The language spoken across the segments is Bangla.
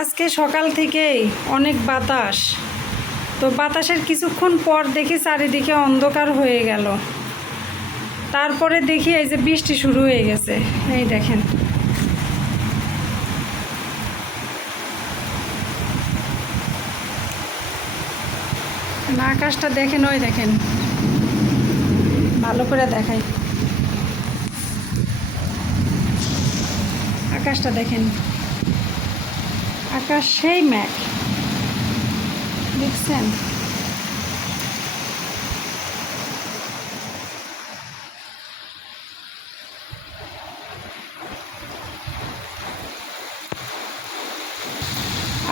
আজকে সকাল থেকেই অনেক বাতাস। তো বাতাসের কিছুক্ষণ পর দেখি চারিদিকে অন্ধকার হয়ে গেল। তারপরে দেখি এই যে বৃষ্টি শুরু হয়ে গেছে। এই দেখেন, আকাশটা দেখেন, ওই দেখেন, ভালো করে দেখাই, আকাশটা দেখেন, আকাশ সেই মেঘ দেখছেন।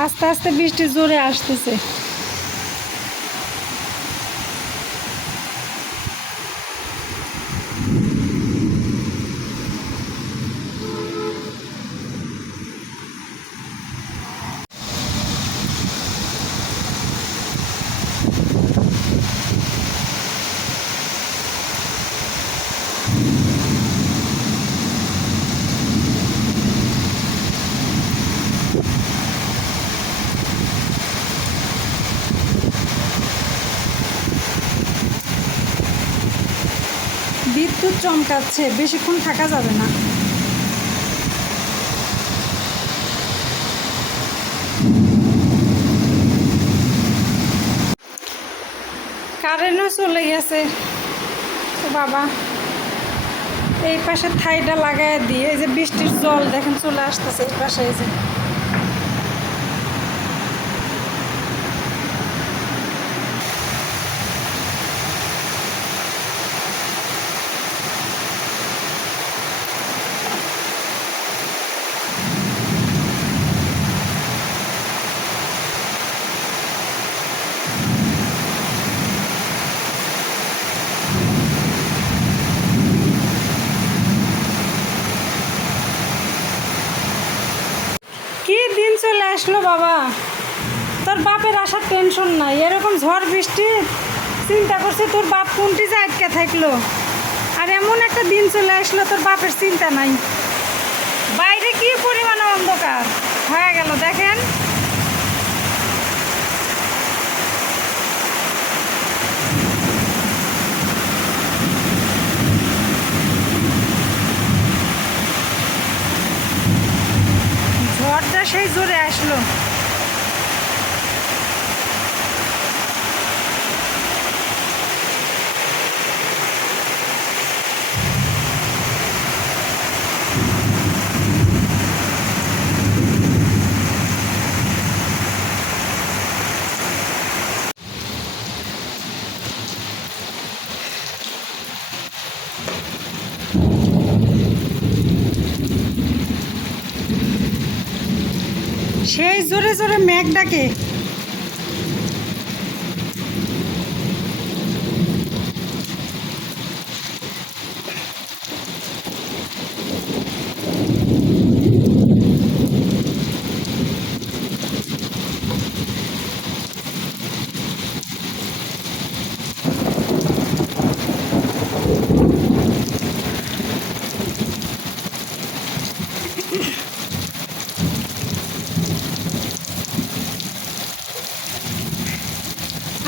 আস্তে আস্তে বৃষ্টি জোরে আসতেছে। বিদ্যুৎ চমকাচ্ছে, বেশিক্ষণ থাকা যাবে না। কারেন্টও চলে গেছে। তো বাবা, এই পাশে থাইটা লাগাই দিয়ে, এই যে বৃষ্টির জল দেখেন চলে আসতেছে এই পাশে। এই যে কি দিন চলে আসলো বাবা। তোর বাপের আসার টেনশন নাই, এরকম ঝড় বৃষ্টি চিন্তা করছে তোর বাপ কোনটি যে আটকে থাকলো। আর এমন একটা দিন চলে আসলো, তোর বাপের চিন্তা নাই। বাইরে কি পরিমাণ অন্ধকার হয়ে গেল দেখেন। ঝড়টা সেই জোরে আসলো। সেই জোরে জোরে মেঘ ডাকে।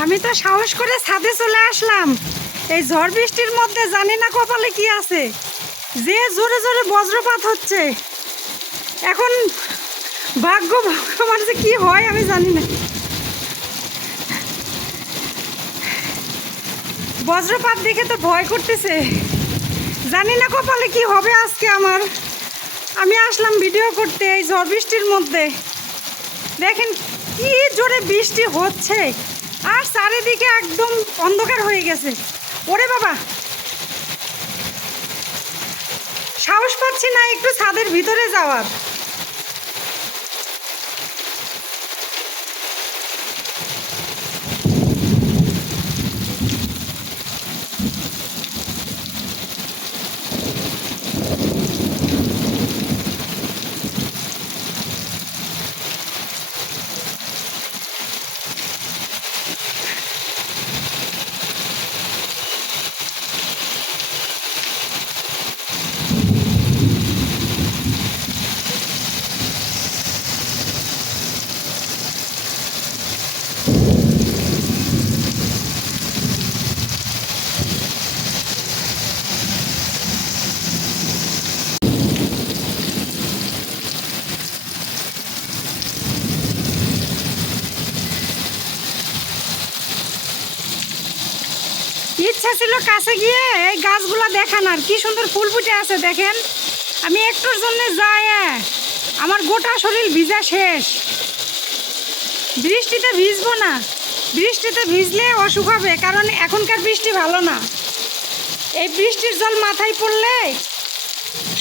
আমি তো সাহস করে ছাদে চলে আসলাম। এই ঝড় বৃষ্টির মধ্যে জানি না কপালে কি আছে, যে জোরে জোরে বজ্রপাত হচ্ছে। এখন ভাগ্য আমার যে কি হয় আমি জানি না। বজ্রপাত দেখে তো ভয় করতেছে, জানি না কপালে কি হবে আজকে আমার। আমি আসলাম ভিডিও করতে এই ঝড় বৃষ্টির মধ্যে। দেখেন কি জোরে বৃষ্টি হচ্ছে, আর চারিদিকে একদম অন্ধকার হয়ে গেছে। ওরে বাবা, সাহস পাচ্ছি না একটু ছাদের ভিতরে যাওয়ার। ইচ্ছা ছিল কাছে গিয়ে এই গাছগুলো দেখানোর, কি সুন্দর ফুল ফুটে আছে দেখেন। আমি একটুর জন্য যাই আমার গোটা শরীর ভিজা শেষ। বৃষ্টিতে ভিজবো না, বৃষ্টিতে ভিজলে অসুখ হবে, কারণ এখনকার বৃষ্টি ভালো না। এই বৃষ্টির জল মাথায় পড়লে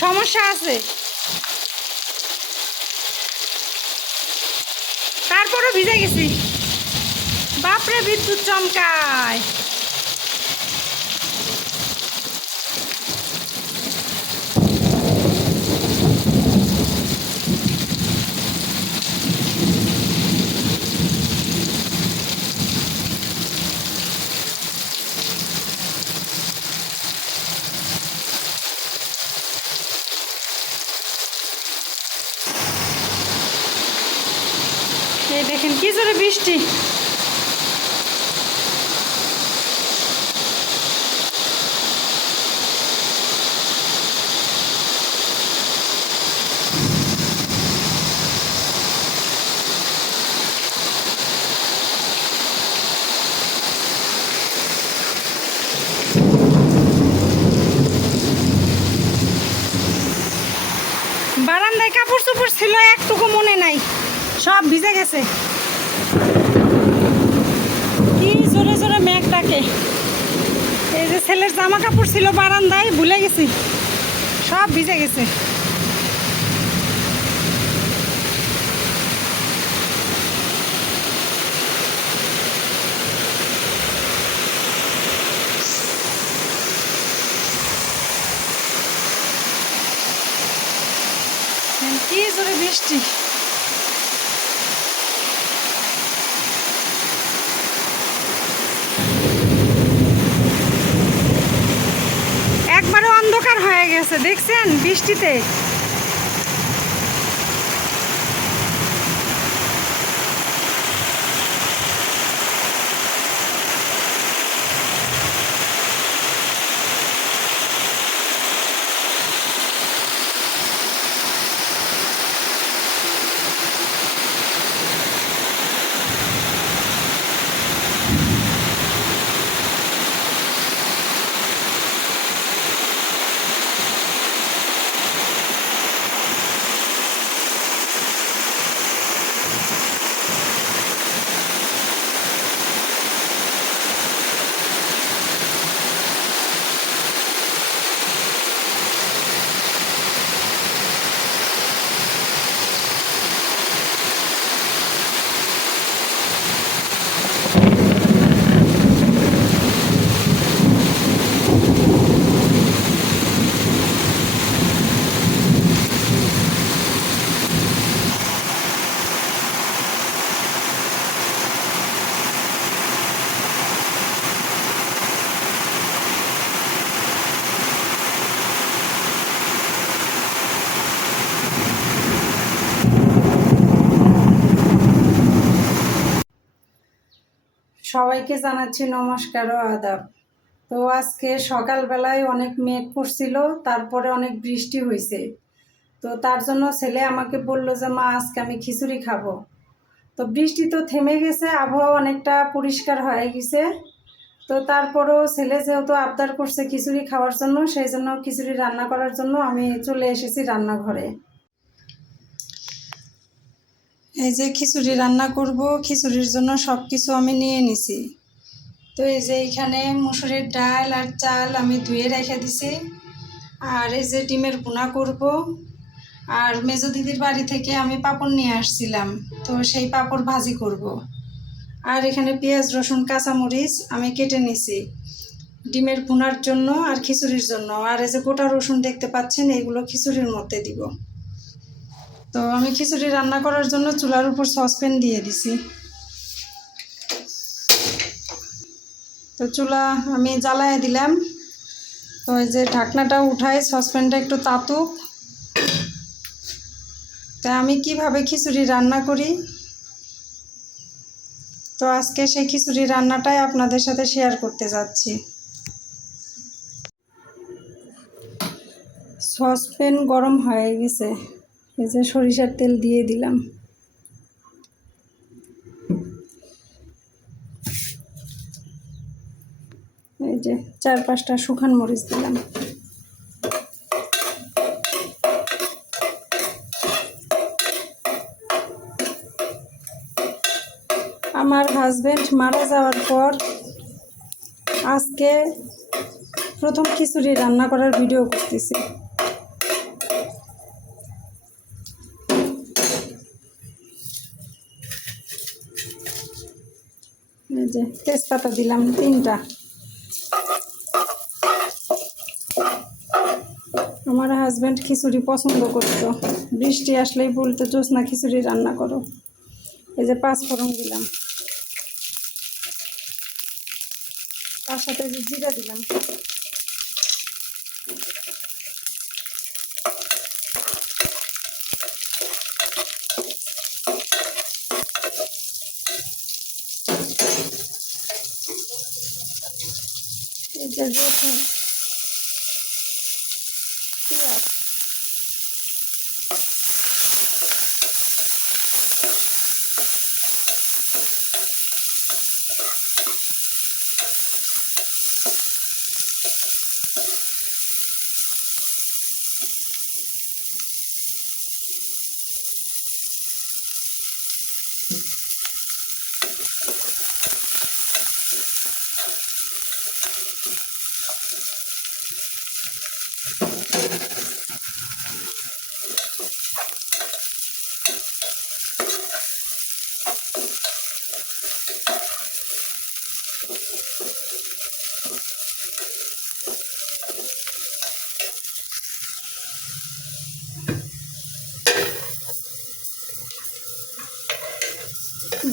সমস্যা আছে। তারপরও ভিজে গেছি। বাপরে বিদ্যুৎ চমকায়। এই দেখেন কি জোরে বৃষ্টি। বারান্দায় কাপড় চোপড় ছিল, একটুকু মনে নাই, সব ভিজে গেছে। কি জোরে জোরে মেঘ ডাকে। এই যে ছেলের জামা কাপড় ছিল বারান্দায়, ভুলে গেছি, সব ভিজে গেছে। কি জোরে বৃষ্টি। একবারে অন্ধকার হয়ে গেছে দেখছেন বৃষ্টিতে। সবাইকে জানাচ্ছি নমস্কার ও আদাব। তো আজকে সকালবেলায় অনেক মেঘ করছিল, তারপরে অনেক বৃষ্টি হয়েছে। তো তার জন্য ছেলে আমাকে বলল যে মা আজকে আমি খিচুড়ি খাবো। তো বৃষ্টি তো থেমে গেছে, আবহাওয়া অনেকটা পরিষ্কার হয়ে গেছে। তো তারপরও ছেলে যেহেতু আবদার করছে খিচুড়ি খাওয়ার জন্য, সেই জন্য খিচুড়ি রান্না করার জন্য আমি চলে এসেছি রান্নাঘরে। এই যে খিচুড়ি রান্না করব, খিচুড়ির জন্য সব কিছু আমি নিয়ে নিছি। তো এই যে এখানে মুসুরির ডাল আর চাল আমি ধুয়ে রেখে দিছি। আর এই যে ডিমের ভুনা করব। আর মেজো দিদির বাড়ি থেকে আমি পাঁপড় নিয়ে আসছিলাম, তো সেই পাঁপড় ভাজি করব। আর এখানে পেঁয়াজ রসুন কাঁচামরিচ আমি কেটে নিছি ডিমের ভুনার জন্য আর খিচুড়ির জন্য। আর এই যে গোটা রসুন দেখতে পাচ্ছেন, এইগুলো খিচুড়ির মধ্যে দিব। তো আমি খিচুড়ি রান্না করার জন্য চুলার উপর সসপ্যান দিয়ে দিছি। তো চুলা আমি জ্বালায় দিলাম। তো এই যে ঢাকনাটা উঠাই, সসপ্যানটা একটু তাতুক। তা আমি কিভাবে খিচুড়ি রান্না করি, তো আজকে সেই খিচুড়ি রান্নাটাই আপনাদের সাথে শেয়ার করতে যাচ্ছি। সসপ্যান গরম হয়ে গেছে, এই যে সরিষার তেল দিয়ে দিলাম। এই যে 4-5টা শুকনো মরিচ দিলাম। আমার হাজবেন্ড মারা যাওয়ার পর আজকে প্রথম খিচুড়ি রান্না করার ভিডিও করতেছি। এই যে তেজপাতা দিলাম 3টা। আমার হাজবেন্ড খিচুড়ি পছন্দ করতো, বৃষ্টি আসলেই বলতো জোৎস্না খিচুড়ি রান্না করো। এই যে 5 ফোড়ন দিলাম, তার সাথে যে জিরা দিলাম। এই যে রসুন, পেঁয়াজ,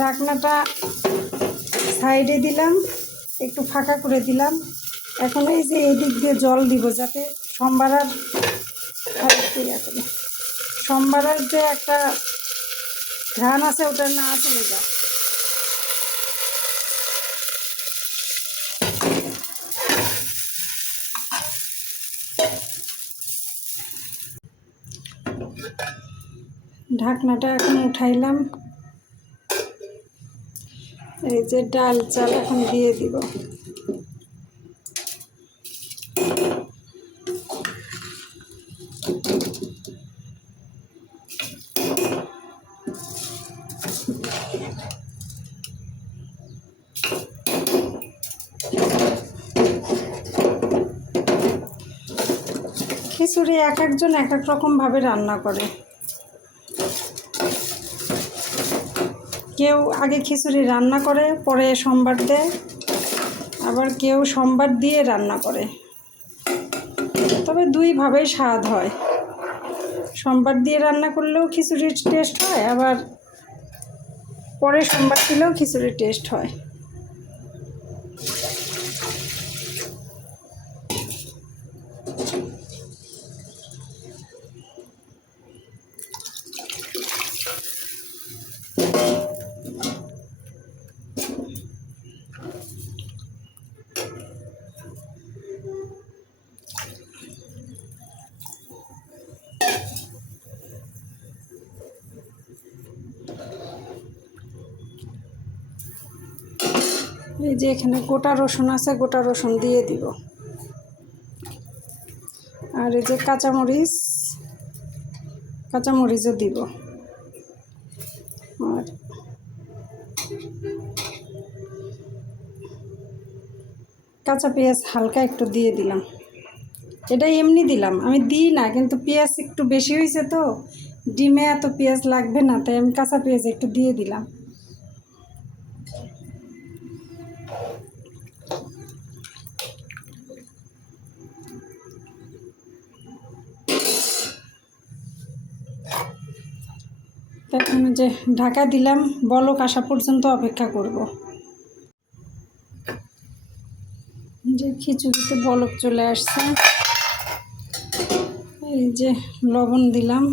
ঢাকনাটা সাইডে দিলাম, একটু ফাঁকা করে দিলাম। এখন এই যে এই দিক দিয়ে জল দিব, যাতে সম্বারার যে একটা ঘ্রাণ আছে ওটা না চলে যায়। ঢাকনাটা এখন উঠাইলাম। এই যে ডাল চাল এখন দিয়ে দিব। খিচুড়ি এক একজন এক এক রকমভাবে রান্না করে। কেউ আগে খিচুড়ি রান্না করে পরে সম্বার দেয়, আবার কেউ সম্বার দিয়ে রান্না করে। তবে দুইভাবেই স্বাদ হয়। সম্বার দিয়ে রান্না করলেও খিচুড়ির টেস্ট হয়, আবার পরে সম্বার দিলেও খিচুড়ির টেস্ট হয়। এই যে এখানে গোটা রসুন আছে, গোটা রসুন দিয়ে দিব। আর এই যে কাঁচামরিচও দিব। আর কাঁচা পেঁয়াজ হালকা একটু দিয়ে দিলাম। এটা এমনি দিলাম, আমি দিই না, কিন্তু পেঁয়াজ একটু বেশি হয়েছে তো, ডিমে এত পেঁয়াজ লাগবে না, তাই আমি কাঁচা পেঁয়াজ একটু দিয়ে দিলাম। এখন যে ঢাকা দিলাম, বলক আসা পর্যন্ত অপেক্ষা করব। যে খিচুড়িতে বলক চলে আসছে। এই যে লবণ দিলাম,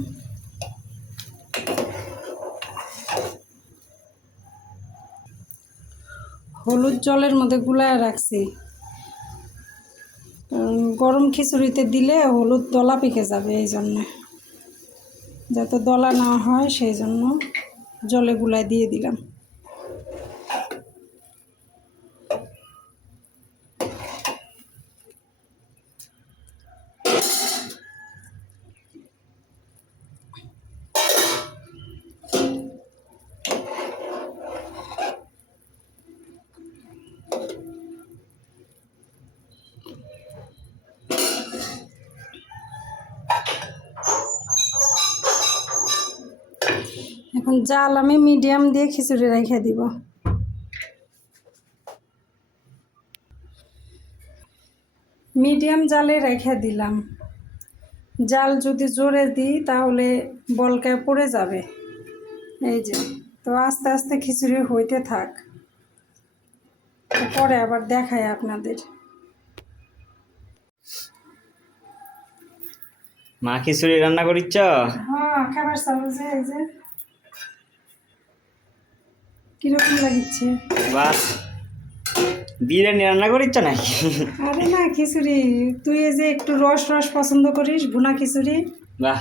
হলুদ জলের মধ্যে গুলায় রাখছি, গরম খিচুড়িতে দিলে হলুদ দলা পেকে যাবে, এই জন্যে যাতে দলা না হয় সেই জন্য জলে গুলায় দিয়ে দিলাম। এখন জাল আমি মিডিয়াম দিয়ে খিচুড়ি রেখে দিব। মিডিয়াম জালে রেখে দিলাম। জাল যদি জোরে দিই তাহলে বলকায় পড়ে যাবে। এই যে, তো আস্তে আস্তে খিচুড়ি হইতে থাক, পরে আবার দেখাই আপনাদের। মা খিচুড়ি রান্না করিচ্ছ? হ্যাঁ, খাবার চালু যে এই যে কিরকম লাগিচ্ছে। বাস বিরিয়ানি রান্না করিচ্ছ নাকি? আরে না, খিচুড়ি। তুই এই যে একটু রস রস পছন্দ করিস, ভুনা খিচুড়ি, বাহ,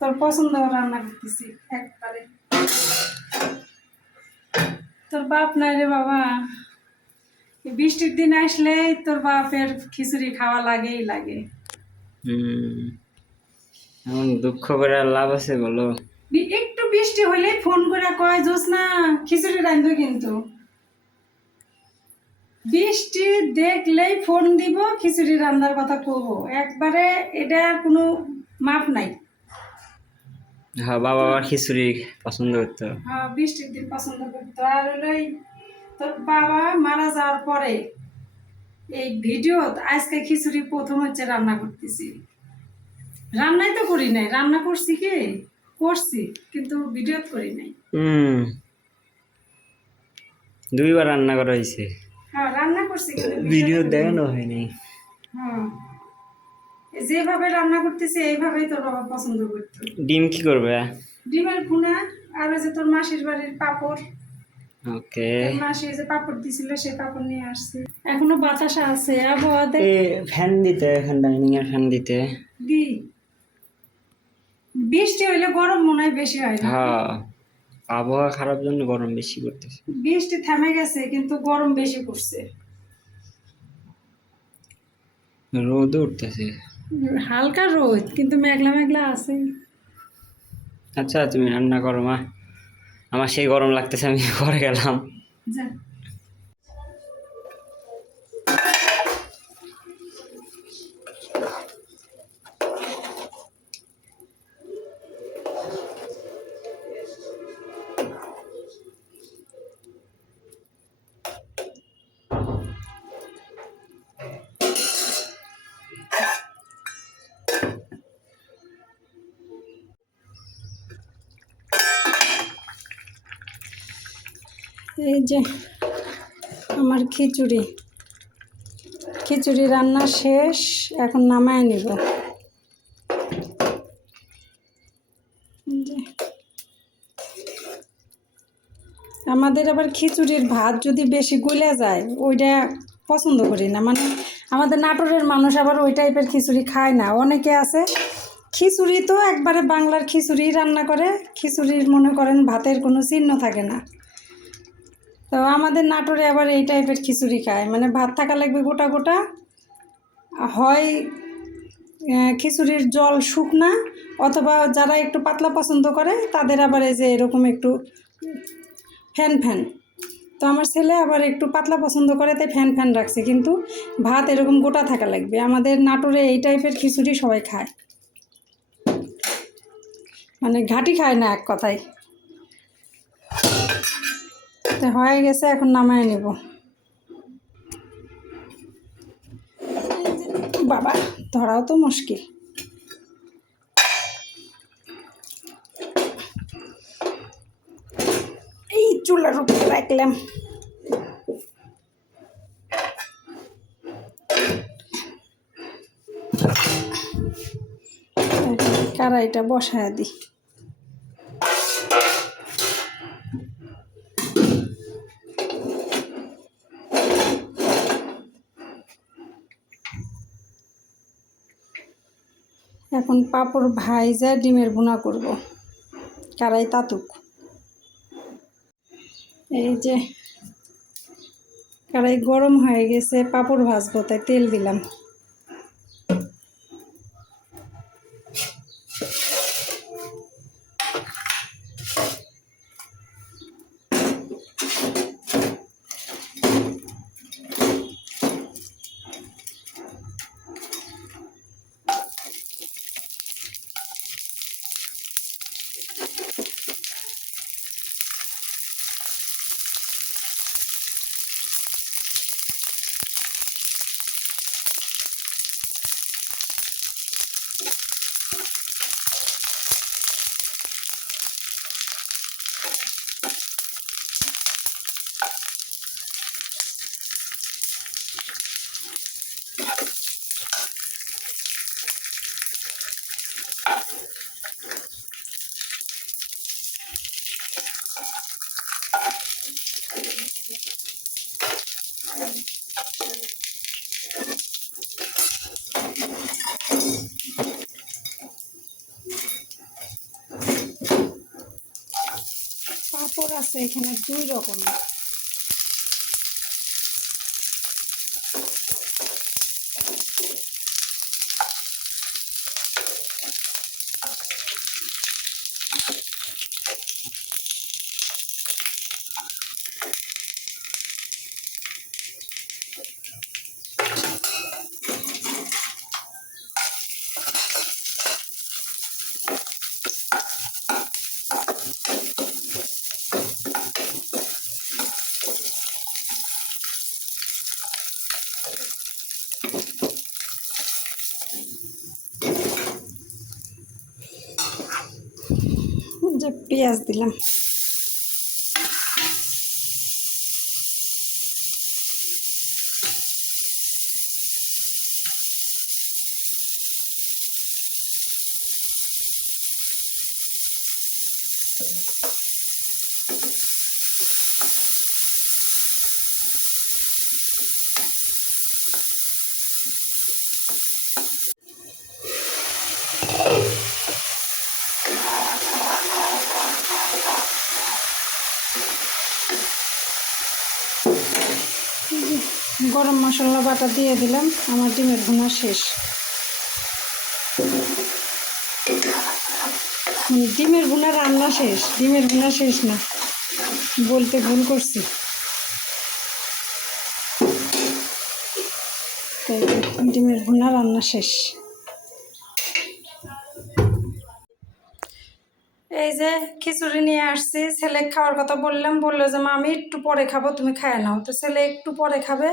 তোর পছন্দ রান্না করতেছি একবারে। তোর বাপ নাই রে বাবা, বৃষ্টির দিন আসলেই তোর বাপের খিচুড়ি খাওয়া লাগেই লাগে। এমন দুঃখ করে আর লাভ আছে বলো? একটু বৃষ্টি হইলেই ফোন করে কয় জোৎস্না খিচুড়ি রাঁধবে, কিন্তু বৃষ্টি দেখলেই ফোন দিব, খিচুড়ি রান্নার কথা কব, একবারে এটা কোনো মাপ নাই। হ্যাঁ, বাবা আবার খিচুড়ি পছন্দ করতো। হ্যাঁ, বৃষ্টির দিন পছন্দ করতো। আর হলো তোর বাবা মারা যাওয়ার পরে এই ভিডিও আজকে খিচুড়ি প্রথম হচ্ছে রান্না করতেছি। রান্নাই তো করি নাই, রান্না করছি কি করছি, কিন্তু ভিডিও করি নাই। দুইবার রান্না করা হয়েছে, হ্যাঁ রান্না করছি, কিন্তু ভিডিও দেখানো হয়নি। হ্যাঁ, যেভাবে রান্না করতেছি এইভাবেই তোর বাবা পছন্দ করতো। ডিম কি করবে? ডিমের ভুনা, আর ওই যে তোর মাসির বাড়ির পাপড়। ওকে, মাসি যে পাপড় দিছিল সেই পাপড় নিয়ে আসছি। এখনো বাতাসা আছে, আবহাওয়া ফ্যান দিতে, এখন ডাইনিং এর ফ্যান দিতে দি। বৃষ্টি হইলে গরম মনে হয় বেশি হয় না? হ্যাঁ, আবহাওয়া খারাপ জন্য গরম বেশি করতেছে। বৃষ্টি থেমে গেছে কিন্তু গরম বেশি করছে। রোদ উঠতেছে, হালকা রোদ, কিন্তু মেঘলা মেঘলা আছে। আচ্ছা তুমি রান্না করো মা, আমার সেই গরম লাগতেছে, আমি ঘরে গেলাম। যা। এই যে আমার খিচুড়ি রান্না শেষ, এখন নামায় নিব। আমাদের আবার খিচুড়ির ভাত যদি বেশি গলে যায় ওইটা পছন্দ করি না, মানে আমাদের নাটোরের মানুষ আবার ওই টাইপের খিচুড়ি খায় না। অনেকে আছে খিচুড়ি তো একবারে বাংলার খিচুড়ি রান্না করে, খিচুড়ির মনে করেন ভাতের কোনো চিহ্ন থাকে না। তো আমাদের নাটোরে আবার এই টাইপের খিচুড়ি খায়, মানে ভাত থাকা লাগবে গোটা গোটা, হয় খিচুড়ির জল শুকনা, অথবা যারা একটু পাতলা পছন্দ করে তাদের আবার এই যে এরকম একটু ফ্যান ফ্যান। তো আমার ছেলে আবার একটু পাতলা পছন্দ করে, তাই ফ্যান ফ্যান রাখছে, কিন্তু ভাত এরকম গোটা থাকা লাগবে। আমাদের নাটোরে এই টাইপের খিচুড়ি সবাই খায়, মানে ঘাটি খায় না এক কথায়। তো হয়ে গেছে, এখন নামায় নেব। বাবা ধরাও তো মুশকিল। এই চুলার উপরে রাখলাম। কড়াইটা বসায় দিই। এখন পাঁপড় ভাইজা ডিমের ভুনা করব, কড়াই তাতুক। এই যে কড়াই গরম হয়ে গেছে, পাঁপড় ভাজবো তাই তেল দিলাম। পাঁপড় আছে এখানে 2 রকমের। যে পেঁয়াজ দিলাম। গরম মশলা বাটা দিয়ে দিলাম। আমার ডিমের ভুনা শেষ। ডিমের ভুনা রান্না শেষ, ডিমের ভুনা শেষ না, বলতে ভুল করছি। ডিমের ভুনা রান্না শেষ। এই যে খিচুড়ি নিয়ে আসছি, ছেলে খাওয়ার কথা বললাম, বললো যে মা আমি একটু পরে খাবো, তুমি খায় নাও। তো ছেলে একটু পরে খাবে,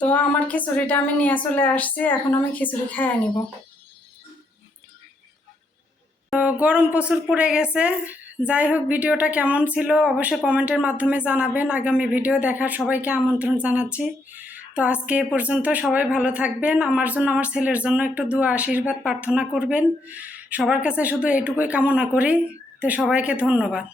তো আমার খিচুড়িটা আমি নিয়ে চলে আসছি। এখন আমি খিচুড়ি খাইয়ে নিব। তো গরম প্রচুর পড়ে গেছে। যাই হোক, ভিডিওটা কেমন ছিল অবশ্যই কমেন্টের মাধ্যমে জানাবেন। আগামী ভিডিও দেখার সবাইকে আমন্ত্রণ জানাচ্ছি। তো আজকে এ পর্যন্ত, সবাই ভালো থাকবেন। আমার জন্য, আমার ছেলের জন্য একটু দোয়া আশীর্বাদ প্রার্থনা করবেন। সবার কাছে শুধু এইটুকুই কামনা করি। তো সবাইকে ধন্যবাদ।